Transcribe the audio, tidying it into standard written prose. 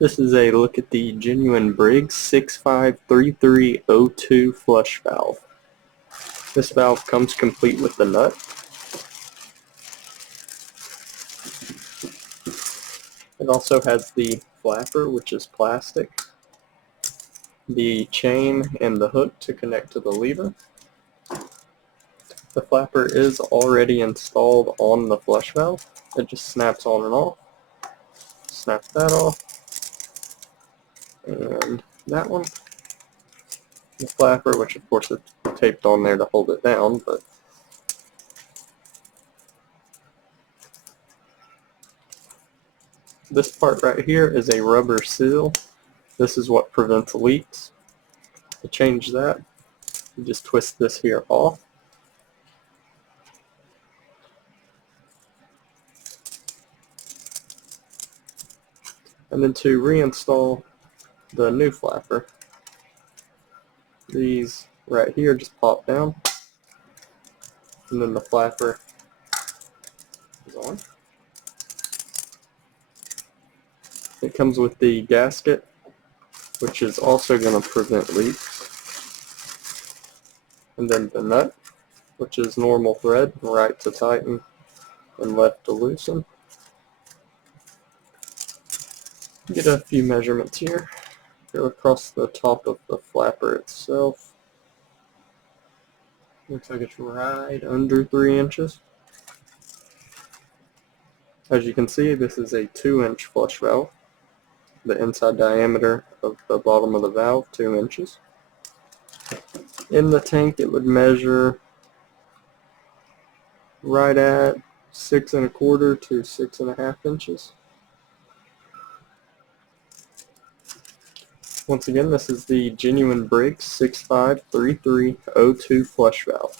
This is a look at the genuine Briggs 653302 flush valve. This valve comes complete with the nut. It also has the flapper, which is plastic, the chain and the hook to connect to the lever. The flapper is already installed on the flush valve. It just snaps on and off. Snap that off. And that one. The flapper, which of course is taped on there to hold it down, but this part right here is a rubber seal. This is what prevents leaks. To change that, you just twist this here off. And then to reinstall the new flapper, these right here just pop down, and then the flapper is on. It comes with the gasket, which is also going to prevent leaks, and then the nut, which is normal thread, right to tighten and left to loosen. Get a few measurements here. Go across the top of the flapper itself. Looks like it's right under 3 inches. As you can see, this is a 2-inch flush valve. The inside diameter of the bottom of the valve, 2 inches. In the tank, it would measure right at 6 1/4 to 6 1/2 inches. Once again, this is the genuine Briggs 653302 flush valve.